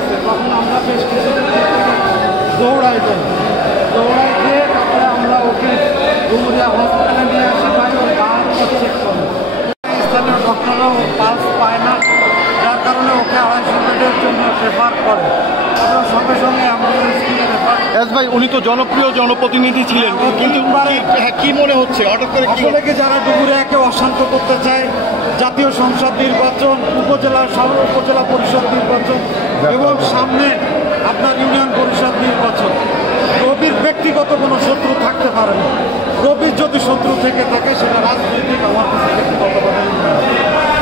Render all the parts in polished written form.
গেছে তখন আমরা বেশ কিছুদিন দৌড়াই গিয়ে তারপরে আমরা ওকে ডুমুরিয়া হসপিটালে নিয়ে আসি। ভাই ওর গাঁটটা চেক করে স্থানীয় ডক্টররাও পালস পায় না, যার কারণে ওকে 250 বেডের জন্য রেফার করে। আমরা সঙ্গে সঙ্গে অ্যাম্বুলেন্স নিয়ে রেফার। ভাই উনি তো জনপ্রিয় জনপ্রতিনিধি ছিলেন, কিন্তু কি মনে হচ্ছে হঠাৎ করে আসলে কি যারা ডুমুরিয়াকে অশান্ত করতে চায়, জাতীয় সংসদ নির্বাচন, উপজেলা পরিষদ নির্বাচন এবং সামনে আপনার ইউনিয়ন পরিষদ নির্বাচন, রবির ব্যক্তিগত কোনো শত্রু থাকতে পারে না। রবির যদি শত্রু থেকে থাকে সেটা রাজনৈতিক, আমার কাছে ব্যক্তিগতভাবে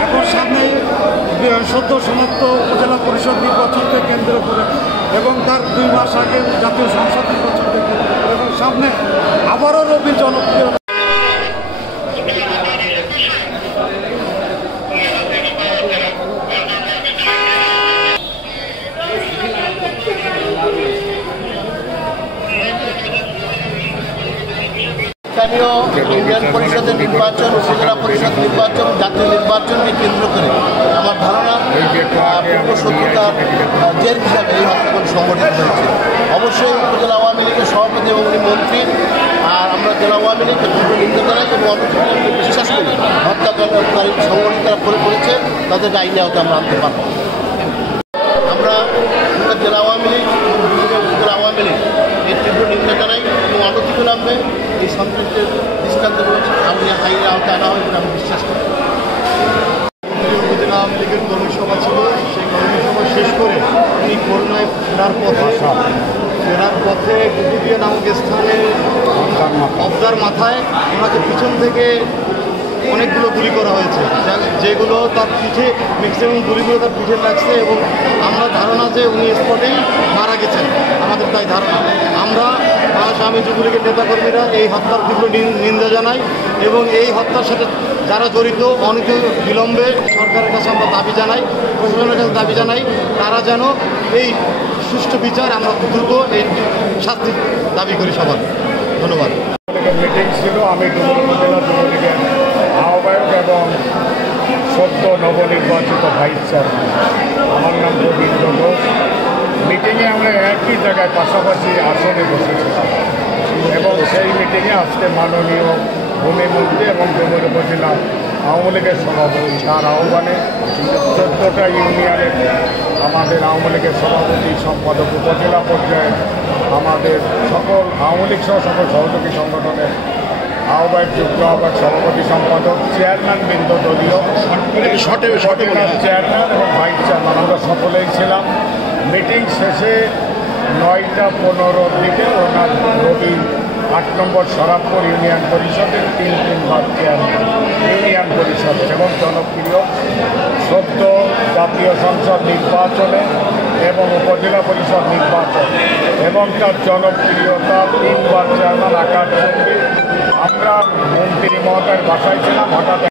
এখন সামনে সদ্য সমাপ্ত উপজেলা পরিষদ নির্বাচনকে কেন্দ্র করে এবং তার 2 মাস আগে জাতীয় সংসদ নির্বাচনকে কেন্দ্র করে এবং সামনে আবারও রবির জনপ্রিয়তা। স্থানীয় ইউনিয়ন পরিষদের নির্বাচন, উপজেলা পরিষদ নির্বাচন, জাতীয় নির্বাচনকে কেন্দ্র করে আমার ধারণা পূর্ব শত্রুতার জের হিসাবে এই হত্যাকাণ্ড সংঘটিত হয়েছে। অবশ্যই উপজেলা আওয়ামী লীগের সভাপতি এবং উনি মন্ত্রী, আর আমরা জেলা আওয়ামী লীগকে তীব্র নিন্দা জানাই এবং অনেক বিশ্বাস করি হত্যাকাণ্ডকারী সংগঠন তারা করেছে, তাদের আইনে আওতায় আমরা আনতে পারব। আমরা জেলা আওয়ামী লীগ এবং উপজেলা আওয়ামী লীগ এই তীব্র নিন্দা জানাই এবং অনতিবিলম্বে এই সন্ত্রাসের দৃষ্টান্তমূলক আইনের আওতায় আনা হয় বলে আমি বিশ্বাস করি। উপজেলা আওয়ামী লীগের কর্মী সভা ছিল, সেই কর্মী সভা শেষ করে উনি খুলনায় ফেরার পথে গুদুদিয়া নামক স্থানে অবদার মাথায় ওনাকে পিছন থেকে অনেকগুলো গুলি করা হয়েছে, যেগুলো তার পিঠে ম্যাক্সিমাম গুলিগুলো তার পিঠে লাগছে এবং আমরা ধারণা যে উনি স্পটেই মারা গেছেন, আমাদের তাই ধারণা। আমরা বাংলাদেশ যুবলীগের নেতাকর্মীরা এই হত্যার তীব্র নিন্দা জানাই এবং এই হত্যার সাথে যারা জড়িত অনীতি বিলম্বে সরকারের কাছে আমরা দাবি জানাই, প্রশাসনের কাছে দাবি জানাই, তারা যেন এই সুষ্ঠু বিচার আমরা দ্রুত এই শাস্তি দাবি করি সবার। ধন্যবাদ। মিটিং ছিল, আমি উপজেলা যুবলীগের আহ্বায়ক এবং সদ্য নবনির্বাচিত ভাইস চেয়ারম্যান। আমার নাম রবীন্দ্র ঘোষ। মিটিংয়ে আমরা একই জায়গায় পাশাপাশি আসনে বসেছিলাম এবং সেই মিটিংয়ে আজকে মাননীয় ভূমিমন্ত্রী এবং ডুমুর উপজেলা আওয়ামী লীগের সভাপতি তার আহ্বানে 14টা ইউনিয়নের আমাদের আওয়ামী লীগের সভাপতি সম্পাদক, উপজেলা পর্যায়ে আমাদের সকল আওয়ামী লীগ সহ সকল সহযোগী সংগঠনের আহ্বায়ক, যুগ্ম আহ্বায়ক, সভাপতি, সম্পাদক, চেয়ারম্যান বৃন্দ, দলীয় চেয়ারম্যান এবং ভাইস চেয়ারম্যান আমরা সকলেই ছিলাম। মিটিং শেষে 9টা 15 দিকে ওনার রবি 8 নম্বর সরাবপুর ইউনিয়ন পরিষদের 3বার চেয়ারম্যান ইউনিয়ন পরিষদের এবং জনপ্রিয় সদ্য জাতীয় সংসদ নির্বাচনে এবং উপজেলা পরিষদ নির্বাচন এবং তার জনপ্রিয়তা 3বার চেয়ারম্যান আকার চন্দ্রী। আমরা মন্ত্রী মহোদয়ের বাসায় ছিলাম, হঠাৎ